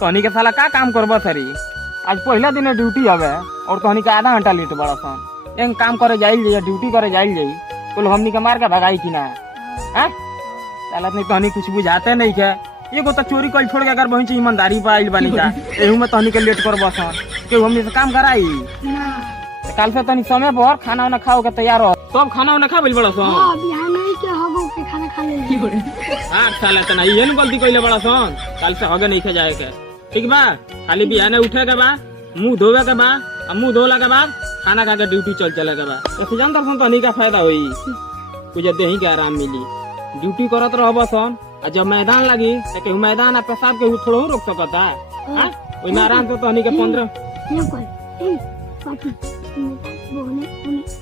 तहनी के साला का काम करबो सरी। आज पहला दिन ड्यूटी हवे और तहनी के आधा घंटा लेट बड़ा सन। एक काम करे जाइल जाई, ड्यूटी करे जाइल जाई, तो हमनी के मार के भगाई कि ना? हां साला नहीं तहनी कुछ बुझाते नहीं के। एगो तो चोरी कल छोड़ के अगर बहिन ईमानदारी पे आइल बानी जा, एहू में तहनी के लेट करबो सन। के हमनी से काम कराई ना कल से तनी समय पर खाना वाना खाओ के तैयार हो। सब खाना वाना खा बिल बड़ा सन। हां बिहान नहीं के हगो के खाना खा ले। हां साला तना ये न गलती कइले बड़ा सन। कल से हगे नहीं खे जाए के, ठीक बा? खाली बिहान उठे के बा, मुंह धोवे के बा, और मुंह धोला के बाद खाना खा के ड्यूटी चले के बा। ऐसे जानतर सन तहनी का फायदा होई, कुछ देही के आराम मिली। ड्यूटी करत रहबो सन, और जब मैदान लगी तो केहू मैदान आ पेशाब के थोड़ा रोक सकता है। हां ओइ में आराम से तहनी के 15 ये कोई पाटी बोने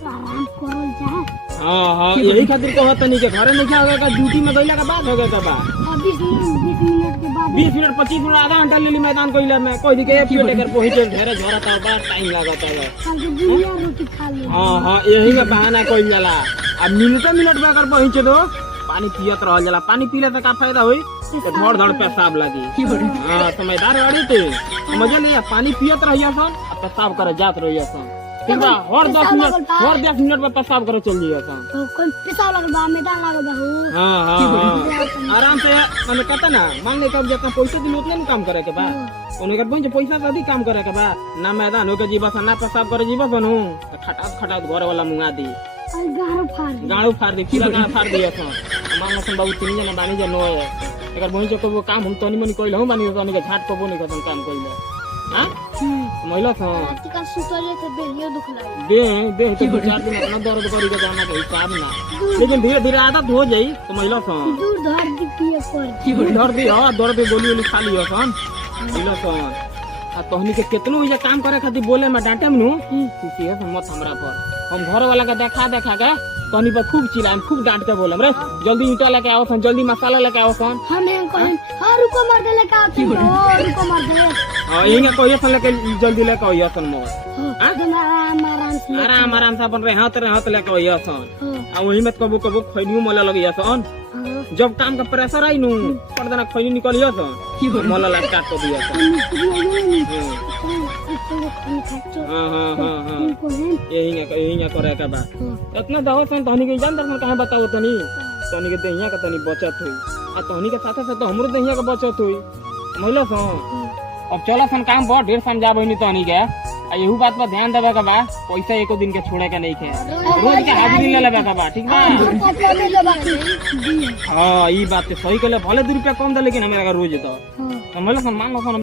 आराम करल जाए। हां यही खातिर कहत तनी के घरे नहीं खाओगे का ड्यूटी में गइला के बाद होगे के बा। 20 मिनट के बाद 20 मिनट 25 मिनट आधा घंटा लेली मैदान कइले में कोई दिके एक पेट कर पहुंचे घेरे झरता बा टाइम लागता है। कल के दुनिया रोटी खा ले। हां यही का बहाना कइल जाला। अब मिनट में अगर पहुंचे दो पानी पियत रहल जाला। पानी पीले से का फायदा होई? तो धड़ धड़ पेशाब लागी। हां समझदार वाड़ी ते समझ लिया। पानी पियत रहिया सन और पेशाब करे जात रहिया सन, ठीक बा? हर 10 मिनट में पेशाब करे चल जाइए सन। तो कोई पेशाब लगल बा, मैदान लगल बा हो। हां आराम से माने कहता ना, मान ले कब जितना पैसा दिन उतना काम करे के बा। उन्हें कहते हैं पैसा से अधिक काम करे के बा। ना मैदान हो के जीवा सन, ना पेशाब करे जीवा सन हूं तो खटात घर वाला मुंगा दी, गाड़ू फाड़ दी, पूरा गाड़ फाड़ दिया सन। मान लो सन बाबू तीन जना बानी जा नो है एकर बहिन जो को काम हम तनी मनी कइल हूं बानी तनी के झाट को नहीं खतम काम कइले। हां महिला था का सुतले से बेहियो दुख लागे। देह तो 4 दिन अपना दर्द करी के जाना के हिसाब ना, लेकिन धीरे धीरे आदत हो जाई तो महिला था दूर धर दी पिए पर धर दी। हां दर्द गोली वाली खा लियो सन महिला था। आ तहनी के केतनो ये काम करे खातिर बोले में डांटे मनु सीसी है मत हमरा पर। हम घर वाला के देखा के तहनी पर खूब चिल्लाएं, खूब डांट के बोले रे जल्दी ईंटा लेके आओ सन, जल्दी मसाला लेके आओ सन। हम कहें हां रुको मार दे लेके आते हो, रुको मार दे। हां यही कहिए सन लेके जल्दी लेके आओ सन मोर। हां आराम से अपन रहत लेके आओ सन। आ वही में कबो कबो खैनियो मोला लगिया सन। जब काम का प्रेशर आई नु पर देना खैनी निकलियो सन मोला लग काट को दिया सन। यही करे के बा। इतना दवा सन तहनी के जान दर्शन कहां बताओ तनी के देहिया का तनी बचत हुई आ तहनी के साथ साथ हमरो देहिया का बचत हुई महिला सन। अब चला सन काम बहुत ढेर समझाबो नी तहनी के। आ यहू बात पर ध्यान देबे के बा, पैसा एको दिन के छोड़े के नहीं के, रोज के हाजिरी ले लेबे के बा, ठीक बा? हां ई बात सही कहले, भले 2 रुपया कम दे लेकिन हमरा रोज दो। महिला सन मान लो सन